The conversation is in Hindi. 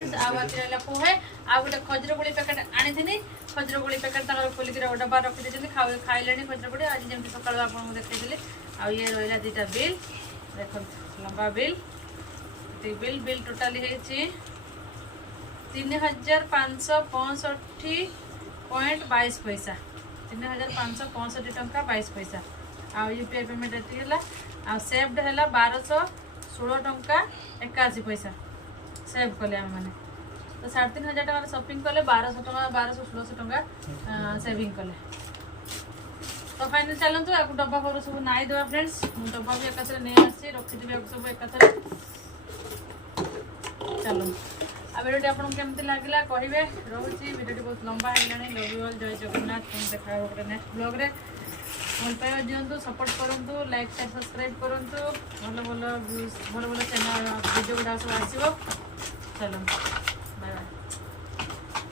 पोहे आ गोटे खजूर गुड़ी पैकेट आनी खजूर गुड़ी पैकेट खोलिक डब्बा रखी खाइले खजूर गुड़ी आज जमी सकाल आपको देखी आ ये रहा दुटा बिल देख लंबा बिल बिल बिल टोटाली है 3565.22 पैसा 3565 टंका 22 पैसा आ यूपीआई पेमेंट ये आ सेव्ड है 1216 टंका 81 पैसा सेव कले आम मैंने तो 3500 टका शॉपिंग कले 1200 टका 1216 टका सेविंग कले तो फाइनल चलतु आपको डब्बा फब्बा सब नाई देवा फ्रेंड्स डब्बा भी एकाथरे नहीं आसी रखिदेवी सब एकाथरे चलो आ वीडियो आपको केमती लगे कहे रोचे वीडियो बहुत लंबा है लव यू ऑल जय जगन्नाथ देखा गोटे नेक्स्ट ब्लॉग रे भल पाइबा दिंतु सपोर्ट करूँ लाइक शेयर सब्सक्राइब करूँ भल भल भल भल चैनल वीडियो गुड़ा सब आसो चलो बाय बाय।